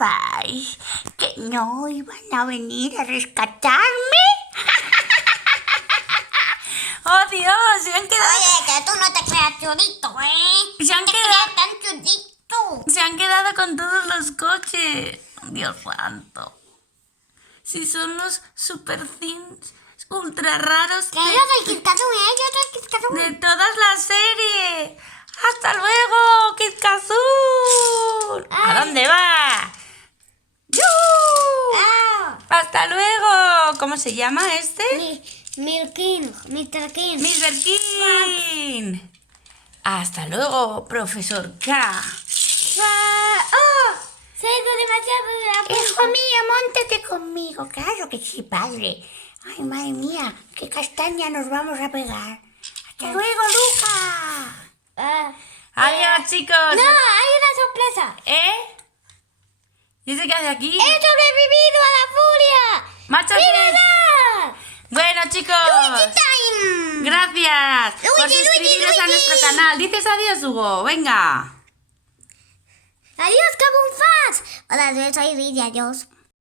pensabais? ¿Que no iban a venir a rescatarme? ¡Oh, Dios! Se han quedado... Oye, que tú no te creas churito, ¿eh? Se han No te quedado... creas tan churito. Se han quedado con todos los coches. Dios santo. Si son los super things ultra raros Que yo soy Kit Kazoo, ¿eh? Yo soy Kit Kazoo. de todas las series. ¡Hasta luego, Kit Kazoo! ¿A Ay. dónde va? ¡Yu! Ah, ¡Hasta luego! ¿Cómo se llama este? Mr. King. Mr. King. Hasta luego, profesor K. ¡Oh! Salgo demasiado de la puerta. Hijo mío, móntate conmigo. Claro que sí, padre. Ay, madre mía, qué castaña nos vamos a pegar. Hasta luego, Luca. Adiós, chicos. No, hay una sorpresa. ¿Eh? ¿Y ese qué hace aquí? ¡He sobrevivido a la furia! ¡Márchate! ¡Mírala! Bueno, chicos. Luigi Time. Gracias por Luigi, suscribiros a Luigi. nuestro canal. Dices adiós, Hugo. Venga. Adiós, Kabum Fast. Hola, yo soy Lidia, adiós.